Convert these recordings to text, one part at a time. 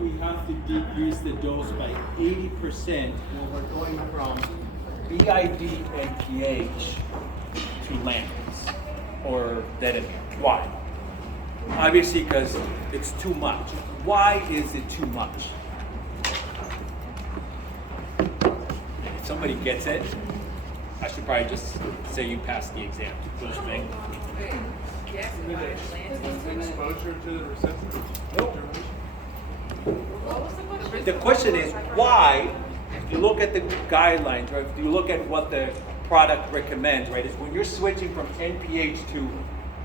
we have to decrease the dose by 80% when we're going from BID and pH to Lantus or Detamir? Why? Obviously because it's too much. Why is it too much? If somebody gets it, I should probably just say you passed the exam. First thing. Exposure to the receptor? Nope. The question is why, if you look at the guidelines, or if you look at what the product recommends, right, is when you're switching from NPH to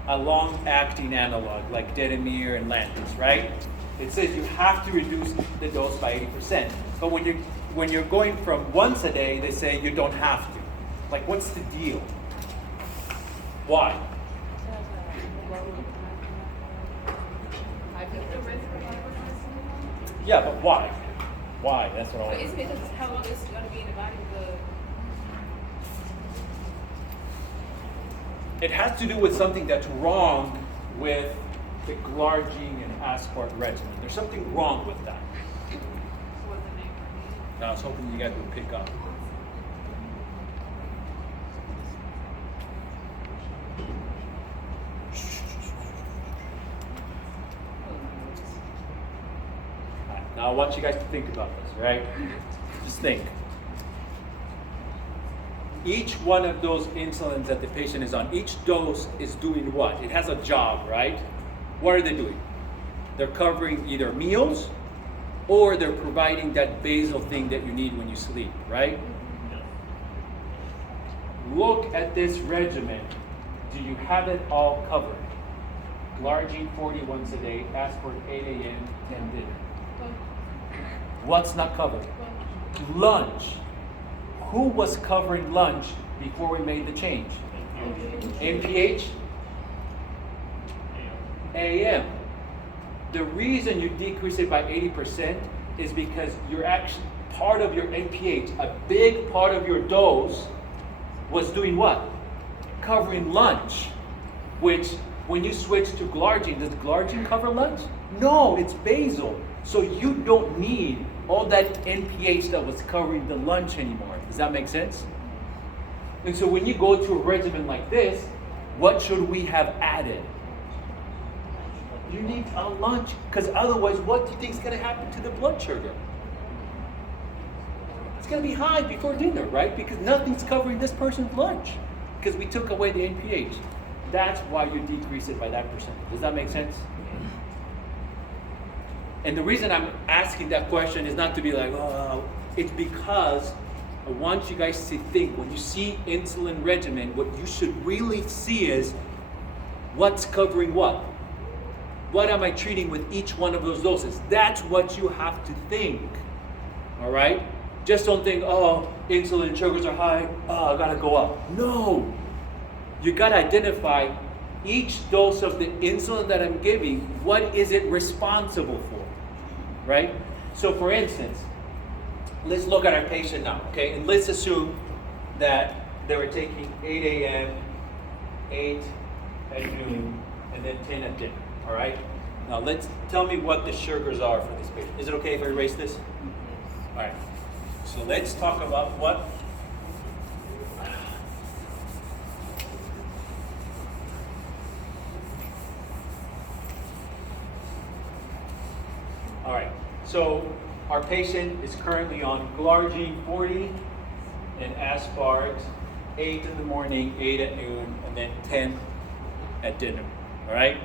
a long-acting analog like Detamir and Lantus, right? It says you have to reduce the dose by 80%. But when you're going from once a day, they say you don't have to. Like, what's the deal? Why? Yeah, but why? Why? That's what I want. But it's because how long it's going to be in the body. It has to do with something that's wrong with the glargine and aspart regimen. There's something wrong with that. What's the name? I was hoping you guys would pick up. Now I want you guys to think about this, right? Just think. Each one of those insulins that the patient is on, each dose is doing what? It has a job, right? What are they doing? They're covering either meals or they're providing that basal thing that you need when you sleep, right? Look at this regimen. Do you have it all covered? Glargine 40 once a day, aspart 8 a.m., 10 dinner. What's not covered? Lunch. Who was covering lunch before we made the change? NPH? AM. The reason you decrease it by 80% is because you're actually part of your NPH, a big part of your dose was doing what? Covering lunch. Which, when you switch to glargine, does glargine cover lunch? No, it's basal. So you don't need all that NPH that was covering the lunch anymore. Does that make sense? And so when you go to a regimen like this, what should we have added? You need a lunch, because otherwise what do you think is going to happen to the blood sugar? It's going to be high before dinner, right? Because nothing's covering this person's lunch, because we took away the NPH. That's why you decrease it by that percent. Does that make sense? And the reason I'm asking that question is not to be like, oh, it's because I want you guys to think, when you see insulin regimen, what you should really see is what's covering what? What am I treating with each one of those doses? That's what you have to think, all right? Just don't think, oh, insulin sugars are high, oh, I gotta go up. No, you gotta identify each dose of the insulin that I'm giving, what is it responsible for, right? So for instance, let's look at our patient now, okay? And let's assume that they were taking 8 a.m., 8 at noon, and then 10 at dinner, all right? Now tell me what the sugars are for this patient. Is it okay if I erase this? All right, so let's talk about what. All right, so our patient is currently on glargine 40 and aspart 8 in the morning, 8 at noon, and then 10 at dinner, all right?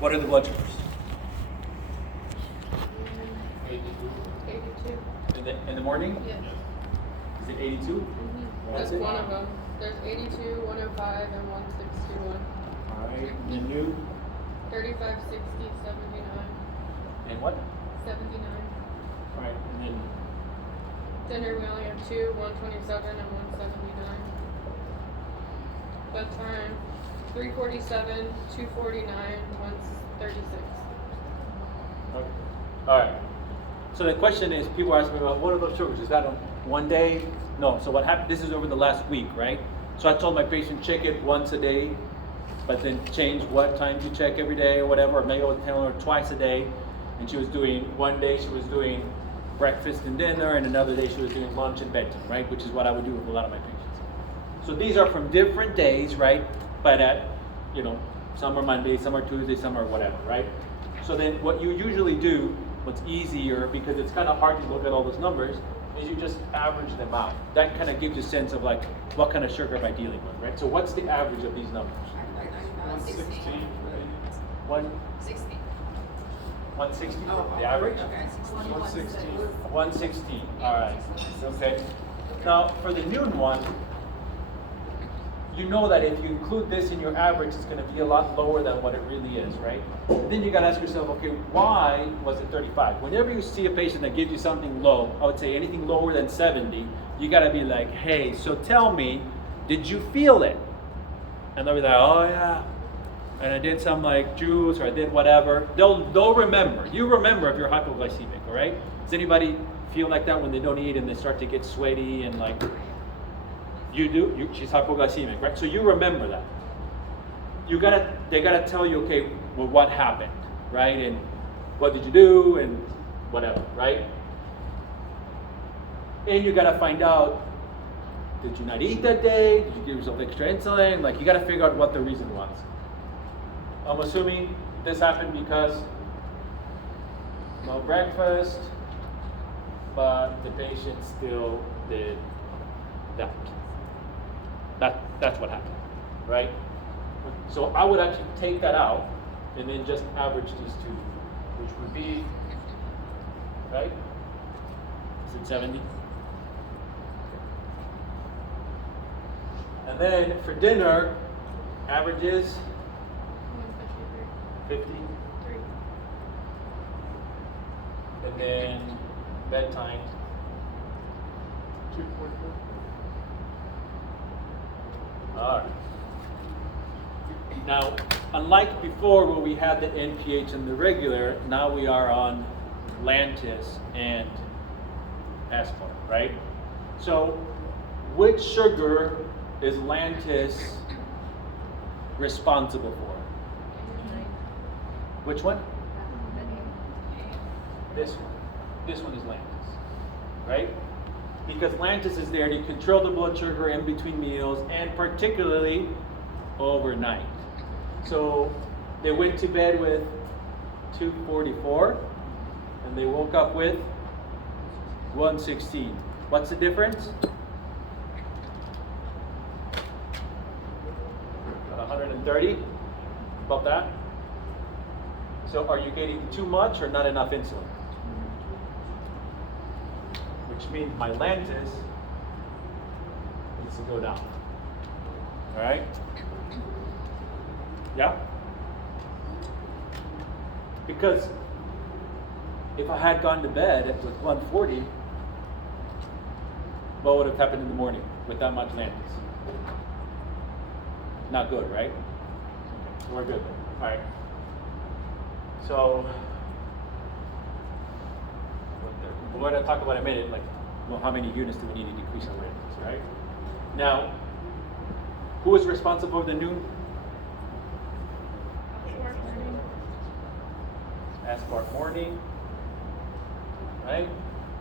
What are the blood sugars? 82. In the morning? Yes. Is it 82? That's one of them. There's 82, 105, and 161. All right, and then noon? 35, 60, 79. And what? 79. All right, and then Dinner we only have 2, 127 and 179. Bedtime 347, 249, 136. okay. All right. So the question is, people ask me about what are those sugars? Is that on one day? No. So what happened? This is over the last week, right? So I told my patient check it once a day, but then change what time you check every day or whatever, or maybe I'll tell her twice a day. And she was doing, one day she was doing breakfast and dinner, and another day she was doing lunch and bedtime, right? Which is what I would do with a lot of my patients. So these are from different days, right? But some are Monday, some are Tuesday, some are whatever, right? So then what you usually do, what's easier, because it's kind of hard to look at all those numbers, is you just average them out. That kind of gives you a sense of like, what kind of sugar am I dealing with, right? So what's the average of these numbers? 116, right? 60. 160, the average? 116. 116, all right, okay. Now, for the noon one, you know that if you include this in your average, it's gonna be a lot lower than what it really is, right? Then you gotta ask yourself, okay, why was it 35? Whenever you see a patient that gives you something low, I would say anything lower than 70, you gotta be like, hey, so tell me, did you feel it? And they'll be like, oh yeah. And I did some like juice, or I did whatever. They'll remember. You remember if you're hypoglycemic, all right? Does anybody feel like that when they don't eat and they start to get sweaty and like, you do? She's hypoglycemic, right? So you remember that. They gotta tell you, okay, well, what happened, right? And what did you do, and whatever, right? And you gotta find out, did you not eat that day? Did you give yourself extra insulin? Like, you gotta figure out what the reason was. I'm assuming this happened because no breakfast, but the patient still did that. That's what happened, right? So I would actually take that out and then just average these two, which would be, right? Is it 70? And then for dinner, average is 50. And then bedtime, 2.4. all right. Now, unlike before where we had the NPH and the regular, now we are on Lantus and Aspart, right? So, which sugar is Lantus responsible for? Which one? This one. This one is Lantus, right? Because Lantus is there to control the blood sugar in between meals and particularly overnight. So they went to bed with 244 and they woke up with 116. What's the difference? About 130, about that. So are you getting too much or not enough insulin? Which means my Lantus needs to go down. All right? Yeah? Because if I had gone to bed with 140, what would have happened in the morning with that much Lantus? Not good, right? Okay, we're good. All right. So, we're going to talk about in a minute, like, well, how many units do we need to decrease our Lantus, right? Now, who is responsible for the noon? Aspart morning, right?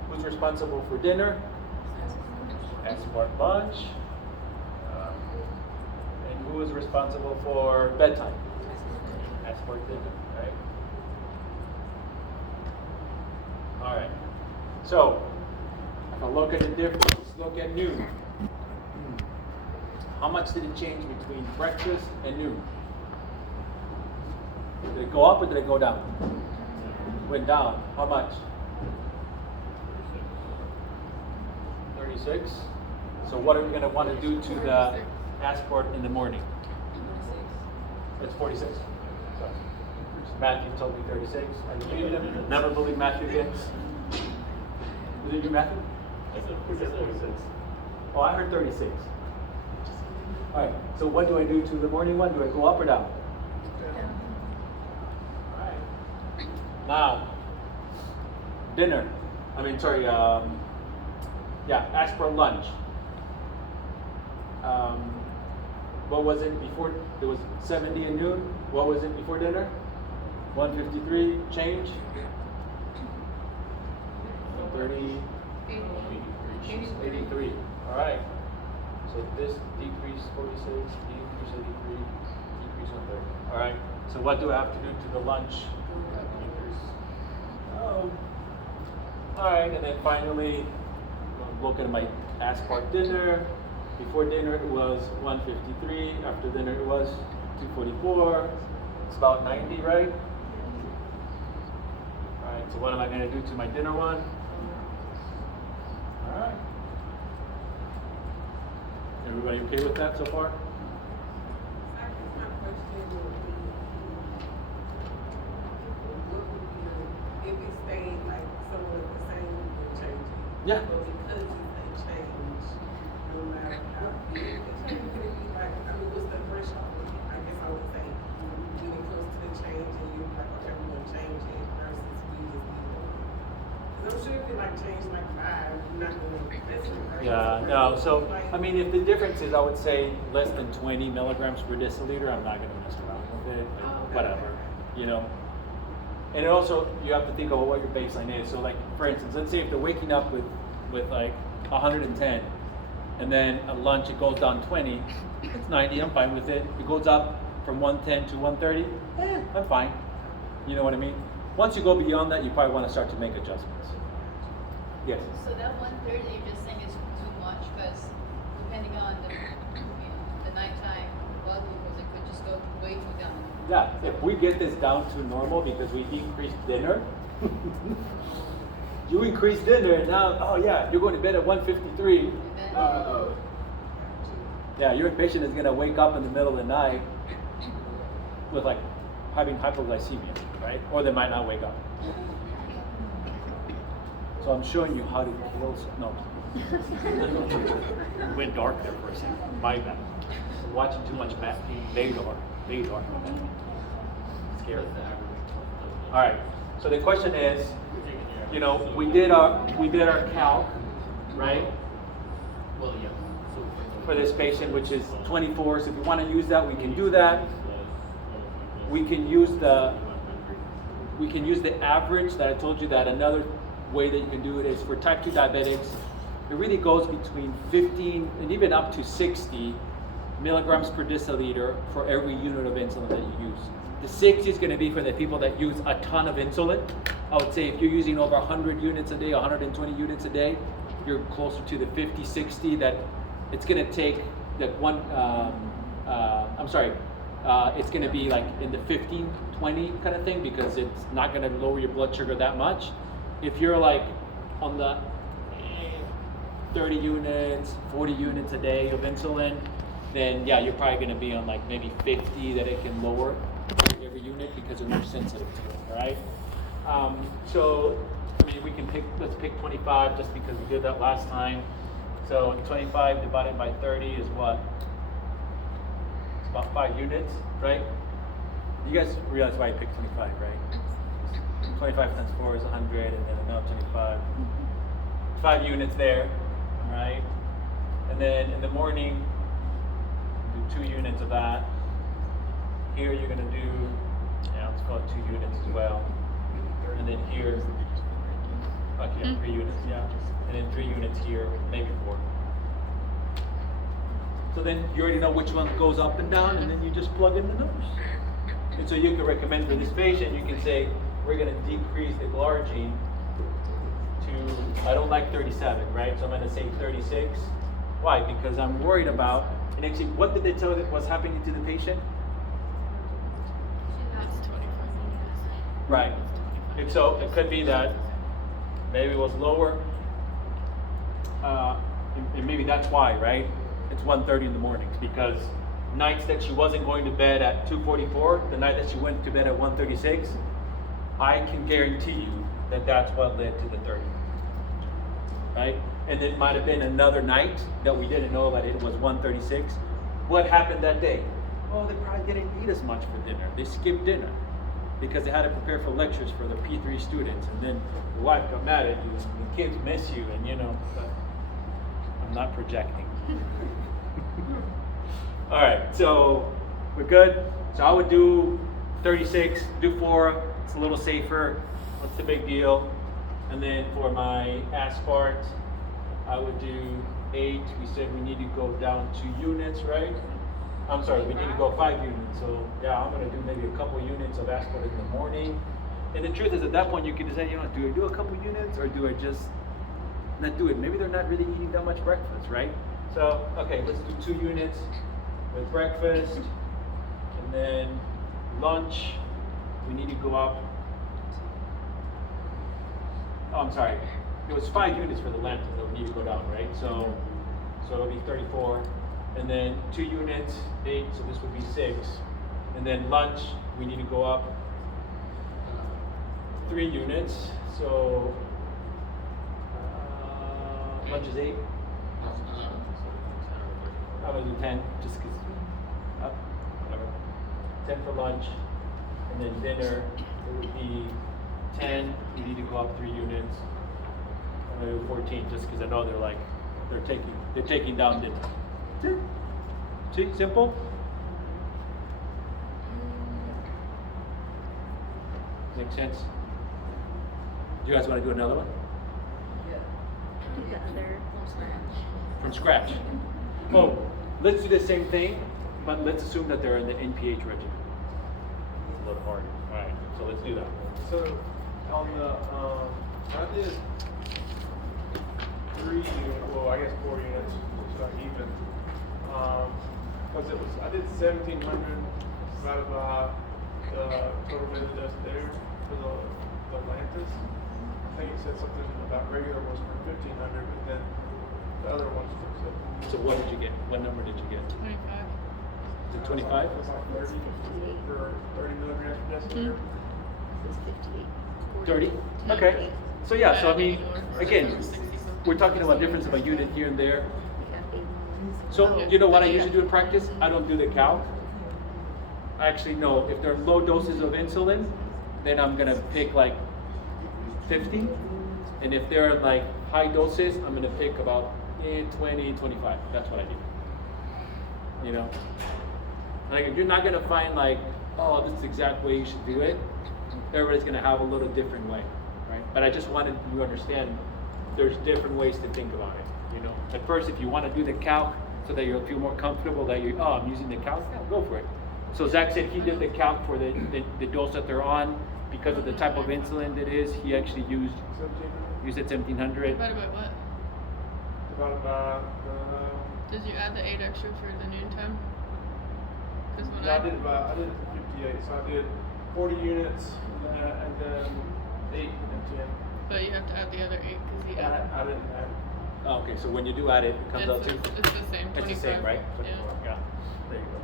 Who's responsible for dinner? Aspart lunch. And who is responsible for bedtime? Aspart dinner, right? All right. So, if I look at the difference, look at noon. How much did it change between breakfast and noon? Did it go up or did it go down? Went down. How much? 36. So what are we going to want to do to the Aspart in the morning? It's 46. Sorry. Matthew told me 36. I believe him. Never believe Matthew again. Did you do Matthew? I said 46. Oh, I heard 36. All right. So what do I do to the morning one? Do I go up or down? Now, dinner. Ask for lunch. What was it before? It was 70 and noon. What was it before dinner? 153 change. 30, 83. All right. So this decrease 46, decrease 83, decrease 130. All right. So what do I have to do to the lunch? Oh. All right. And then finally, look at my aspart dinner. Before dinner it was 153. After dinner it was 244. It's about 90, right? All right. So what am I going to do to my dinner one? All right. Everybody okay with that so far? I guess my question would be, what would be, if it stayed like somewhat the same, we would change it. Yeah. But because it's a change, no matter how big the change could be, like, I mean, what's the threshold? I guess I would say, when it comes to the change and you're like, okay, we're gonna change it versus we just leave it. Cause I'm sure if it like changed like 5, you're not gonna mess with it, right? Yeah, no. So, I mean, if the difference is, I would say less than 20 milligrams per deciliter, I'm not going to mess around with it. Whatever, you know. And also, you have to think about what your baseline is. So, like, for instance, let's say if they're waking up with like 110, and then at lunch it goes down 20, it's 90. I'm fine with it. It goes up from 110 to 130. I'm fine. You know what I mean? Once you go beyond that, you probably want to start to make adjustments. Yes. So that 130 you're just saying is too much because depending on the nighttime blood glucose, it could just go way too down. Yeah, if we get this down to normal because we increased dinner, you increase dinner and now, oh yeah, you're going to bed at 153. And then, Yeah, your patient is going to wake up in the middle of the night with like having hypoglycemia, right? Or they might not wake up. So I'm showing you how to kill. No. Went dark there for a second. My bad. Watching too much Vador. Scary. All right. So the question is, you know, we did our calc, right? Well, yeah. For this patient, which is 24. So if you want to use that, we can do that. We can use the average that I told you. That another way that you can do it is for type 2 diabetics. It really goes between 15 and even up to 60 milligrams per deciliter for every unit of insulin that you use. The 60 is going to be for the people that use a ton of insulin. I would say if you're using over 100 units a day, 120 units a day, you're closer to the 50, 60 that it's going to take that one, it's going to be like in the 15, 20 kind of thing because it's not going to lower your blood sugar that much. If you're like on the 30 units, 40 units a day of insulin, then yeah, you're probably going to be on like maybe 50 that it can lower every unit because you're more sensitive to it, all right? So, I mean, let's pick 25 just because we did that last time. So 25 divided by 30 is what? It's about 5 units, right? You guys realize why I picked 25, right? 25 times 4 is 100, and then another 25. 5 units there, all right? And then in the morning, do 2 units of that. Here you're gonna do, let's call it 2 units as well. And then here, okay, 3 units, yeah. And then 3 units here, maybe 4. So then you already know which one goes up and down, and then you just plug in the numbers. And so you can recommend for this patient, you can say, we're going to decrease the glargine to, I don't like 37, right? So I'm going to say 36. Why? Because I'm worried about, and actually, what did they tell you was happening to the patient? Right. And so it could be that maybe it was lower, and maybe that's why, right? It's 1:30 in the morning because nights that she wasn't going to bed at 2:44, the night that she went to bed at 1:36, I can guarantee you that that's what led to the 30, right? And it might have been another night that we didn't know that it was 1:36. What happened that day? Well, they probably didn't eat as much for dinner. They skipped dinner because they had to prepare for lectures for the P3 students, and then the wife got mad at you, and the kids miss you, and but I'm not projecting. All right, so we're good. So I would do 36, do 4. It's a little safer. What's the big deal? And then for my aspart, I would do 8. We said we need to go down 2 units, right? I'm sorry, we need to go 5 units. So yeah, I'm gonna do maybe a couple units of aspart in the morning. And the truth is, at that point, you can decide, do I do a couple units or do I just not do it? Maybe they're not really eating that much breakfast, right? So, okay, let's do 2 units with breakfast. And then lunch, we need to go up. Oh, I'm sorry. It was 5 units for the lentils that we need to go down, right? So it'll be 34. And then 2 units, 8, so this would be 6. And then lunch, we need to go up 3 units. So lunch is 8. I'm gonna do 10, just because, whatever. 10 for lunch, and then dinner, it would be 10, we need to go up 3 units. I'm gonna do 14, just because I know they're taking down dinner. See, simple? Make sense? Do you guys want to do another one? The other From scratch. Oh, let's do the same thing, but let's assume that they're in the NPH regimen. It's a little harder. All right, so let's do that. So on the I did 3 units, well I guess 4 units, it's not even. Because I did 1,700 divided by the total visit that's there for the Atlantis. I think it said something about regular was for 1,500, but then the other ones were So what did you get? What number did you get? 25. Is it 25? It was like 30 for 30 milligrams per deciliter. is 58. 30? Okay. So yeah, so I mean, again, we're talking about difference of a unit here and there. We have 8. So you know what I usually do in practice? I don't do the calc. Actually, no. If they're low doses of insulin, then I'm gonna pick like 50. And if they're like high doses, I'm gonna pick about 20, 25. That's what I do. You know? Like you're not gonna find like, oh, this is the exact way you should do it. Everybody's gonna have a little different way, right? But I just wanted you to understand there's different ways to think about it. You know, at first, if you want to do the calc so that you'll feel more comfortable that I'm using the calc, yeah, go for it. So Zach said he did the calc for the dose that they're on because of the type of insulin that is. He actually used 1700. Divided by what? Divided by Did you add the 8 extra for the noon time? Because when I did it to 58, so I did 40 units and then 8 and 10. But you have to add the other 8 because he added. I didn't add. Oh, okay, so when you do add it, it comes out to. It's the same. It's the 25. same, right? Yeah. 24, yeah. There you go.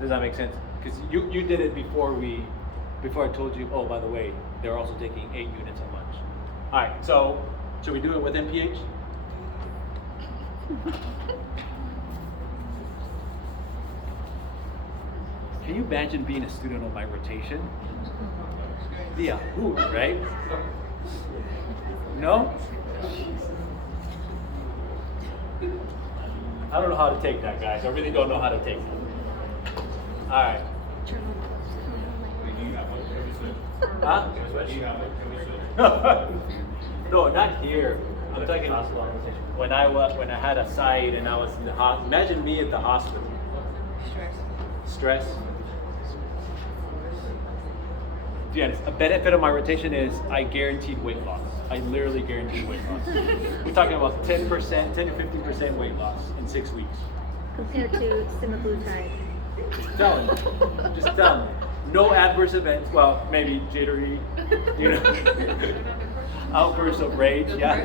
Does that make sense? Because you did it before I told you, oh, by the way, they're also taking 8 units at lunch. All right, so should we do it with NPH? Can you imagine being a student on my rotation? Yeah, ooh, right? No? I don't know how to take that, guys. I really don't know how to take that. All right. Huh? No, not here. I'm talking when I had a site and I was in the hospital. Imagine me at the hospital. Stress. To be honest, a benefit of my rotation is I guaranteed weight loss. I literally guaranteed weight loss. We're talking about 10%, 10 to 15% weight loss in 6 weeks. Compared to semaglutide. Just tell me. No adverse events. Well, maybe jittery, outbursts of rage, yeah.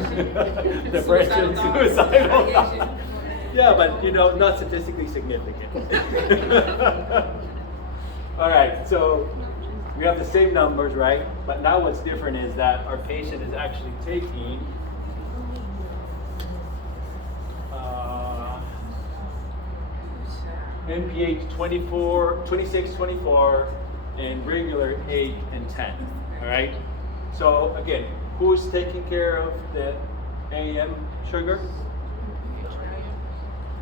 Depression, suicidal. Yeah, but not statistically significant. All right, so we have the same numbers, right? But now what's different is that our patient is actually taking NPH 24, 26, 24, and regular 8 and 10. All right. So again, who's taking care of the AM sugar?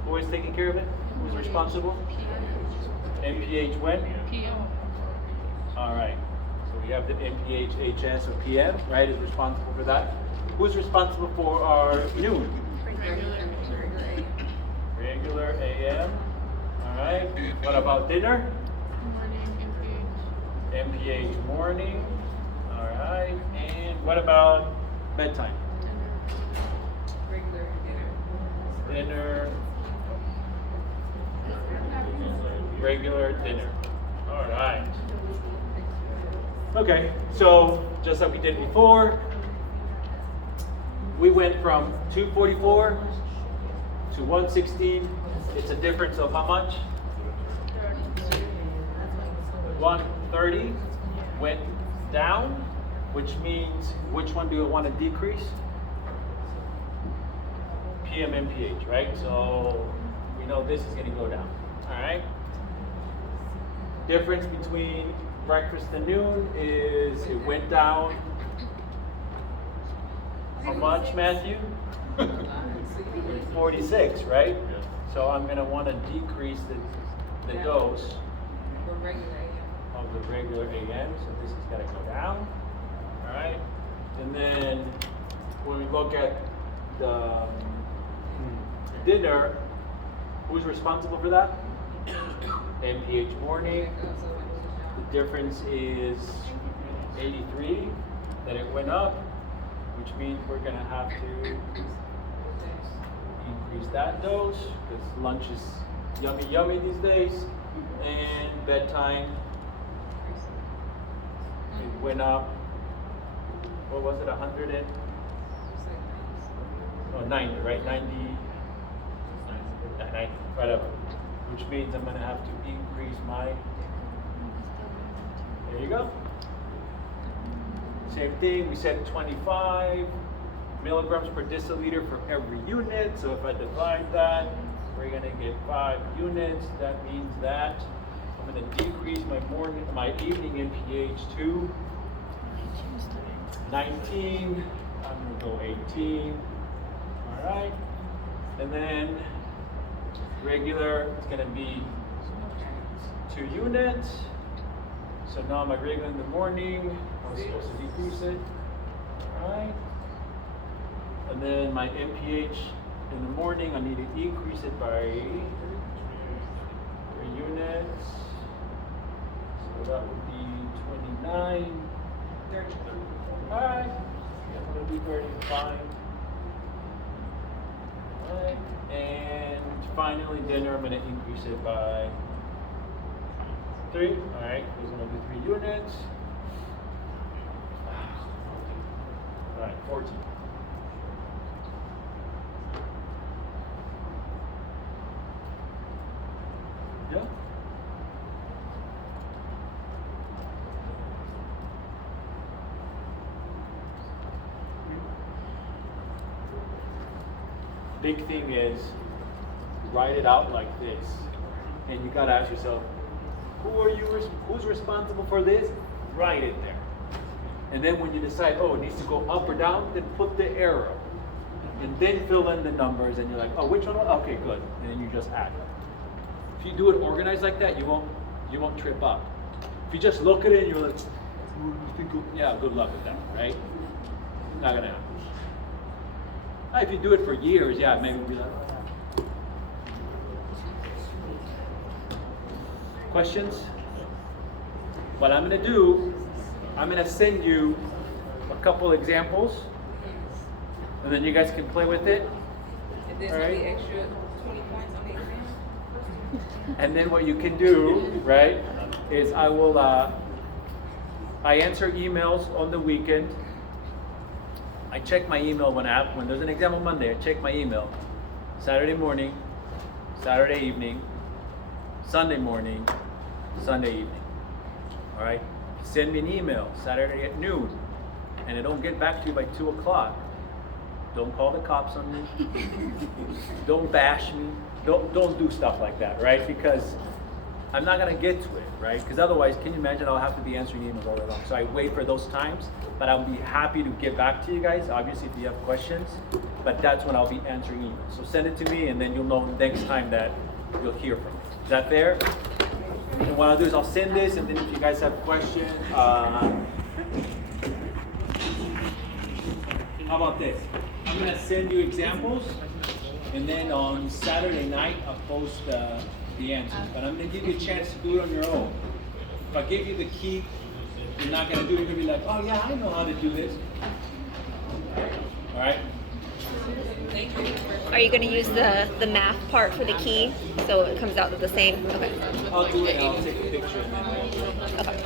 Who is taking care of it? Who's responsible? MPH when? PM. All right. So we have the MPH, HS, or PM, right, is responsible for that. Who's responsible for our noon? Regular AM. All right. What about dinner? Morning, MPH. MPH morning. All right. And what about bedtime? Regular dinner. Dinner. Regular dinner. All right. Okay, so just like we did before, we went from 244 to 116. It's a difference of how much? 130 went down, which means which one do you want to decrease? PMMPH, right? So we know this is going to go down. All right. Difference between breakfast and noon is it went down. How much, Matthew? 46, right? So I'm going to want to decrease the dose of the regular AM. So this is going to go down. All right. And then when we look at the dinner, who's responsible for that? MPH morning. The difference is 83 that it went up, which means we're going to have to increase that dose because lunch is yummy these days. And bedtime, it went up. What was it? 100 and 90, right? 90, whatever. Which means I'm going to have to increase my. There you go. Same thing. We said 25 milligrams per deciliter for every unit. So if I divide that, we're going to get 5 units. That means that I'm going to decrease my evening MPH to 19. I'm going to go 18. All right. And then regular, it's going to be 2 units. So now my regular in the morning, I was supposed to decrease it. All right. And then my MPH in the morning, I need to increase it by 3 units. So that would be 29. 33. All right. I'm going to be 35. All right. And finally, dinner, I'm going to increase it by 3. All right, there's going to be 3 units. All right, 14. Yeah. Big thing is write it out like this, and you gotta ask yourself, who's responsible for this? Write it there. And then when you decide, oh, it needs to go up or down, then put the arrow. And then fill in the numbers, and you're like, oh, which one? Okay, good. And then you just add. If you do it organized like that, you won't trip up. If you just look at it and you're like, yeah, good luck with that, right? Not gonna happen. Now, if you do it for years, yeah, maybe be like, questions? What I'm going to do, I'm going to send you a couple examples, and then you guys can play with it. And there's All gonna right. be extra 20 points on the exam. And then what you can do, right, is I answer emails on the weekend. I check my email when there's an exam on Monday. I check my email. Saturday morning, Saturday evening, Sunday morning, Sunday evening. All right. Send me an email Saturday at noon, and I don't get back to you by 2 o'clock. Don't call the cops on me. Don't bash me. Don't do stuff like that, right? Because I'm not gonna get to it, right? Because otherwise, can you imagine? I'll have to be answering emails all day long. So I wait for those times, but I'll be happy to get back to you guys. Obviously, if you have questions, but that's when I'll be answering emails. So send it to me, and then you'll know next time that you'll hear from me. Is that fair? And what I'll do is I'll send this, and then if you guys have questions, how about this? I'm gonna send you examples, and then on Saturday night I'll post the answers. But I'm gonna give you a chance to do it on your own. If I give you the key, you're not gonna do it. You're gonna be like, oh yeah, I know how to do this. All right. Are you going to use the math part for the key so it comes out the same? Okay. I'll do it. And I'll take a picture. And then we'll do it. Okay.